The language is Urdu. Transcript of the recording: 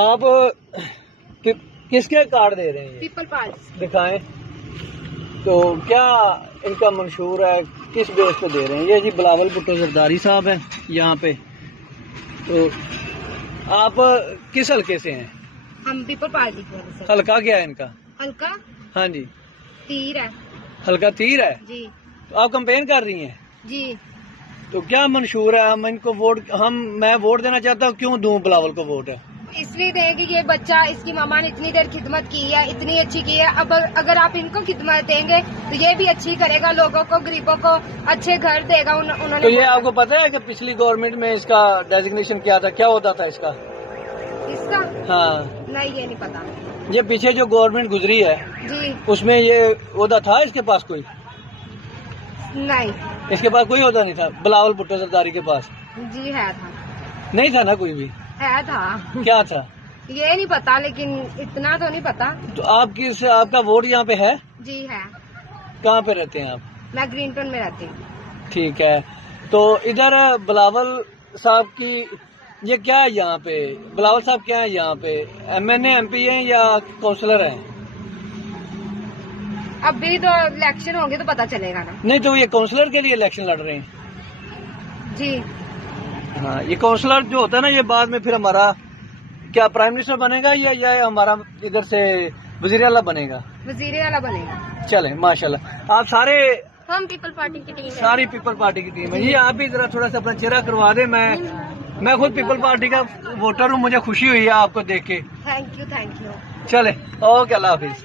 آپ کس کے کارڈ دے رہے ہیں؟ پیپل پارٹی دکھائیں تو کیا ان کا منشور ہے، کس بیس پہ دے رہے ہیں؟ یہ جی بلاول بھٹو زرداری صاحب ہیں یہاں پہ. تو آپ کس حلقے سے ہیں؟ ہم پیپل پارٹی کی وجہ سے. حلقہ کیا ہے ان کا؟ ہلکا ہاں جی تیر ہے حلقہ تیر ہے. جی. تو آپ کمپین کر رہی ہیں جی تو کیا منشور ہے؟ ہم ان کو میں ووٹ دینا چاہتا ہوں، کیوں دوں بلاول کو ووٹ ہے؟ اس لیے دیں کہ یہ بچہ، اس کی ماما نے اتنی دیر خدمت کی ہے، اتنی اچھی کی ہے. اب اگر آپ ان کو خدمت دیں گے تو یہ بھی اچھی کرے گا، لوگوں کو، غریبوں کو اچھے گھر دے گا. انہوں نے تو یہ آپ کو پتا ہے کہ پچھلی گورنمنٹ میں اس کا ڈیزگنیشن کیا تھا، کیا ہوتا تھا اس کا؟ اس کا ہاں نہیں، یہ نہیں پتا. یہ پیچھے جو گورنمنٹ گزری ہے جی اس میں یہ عہدہ تھا اس کے پاس کوئی؟ نہیں. اس کے پاس کوئی عہدہ نہیں تھا بلاول بھٹو زرداری کے پاس؟ جی ہے تھا. نہیں تھا نا کوئی بھی؟ ہے تھا. کیا تھا یہ نہیں پتا، لیکن اتنا تو نہیں پتا. تو آپ کا ووٹ یہاں پہ ہے؟ جی ہے. کہاں پہ رہتے ہیں آپ؟ میں گرین ٹون میں رہتی ہوں. ٹھیک ہے. تو ادھر بلاول صاحب کی یہ کیا ہے یہاں پہ؟ بلاول صاحب کیا ہے یہاں پہ؟ ایم این اے، ایم پی ہیں یا کونسلر ہیں؟ ابھی تو الیکشن ہوں گے تو پتا چلے گا نا. نہیں تو یہ کونسلر کے لیے الیکشن لڑ رہے ہیں؟ جی. ہاں یہ کونسلر جو ہوتا ہے نا، یہ بعد میں پھر ہمارا کیا پرائم منسٹر بنے گا یا ہمارا ادھر سے وزیر اعلیٰ بنے گا؟ وزیر اعلیٰ بنے گا. چلیں ماشاءاللہ. آپ سارے ہم پیپل پارٹی کی ٹیم ہے. ساری پیپل پارٹی کی ٹیم ہے جی. آپ بھی ذرا تھوڑا سا اپنا چہرہ کروا دیں. میں خود پیپل پارٹی کا ووٹر ہوں، مجھے خوشی ہوئی ہے آپ کو دیکھ کے. Thank you. چلیں اوکے، اللہ حافظ.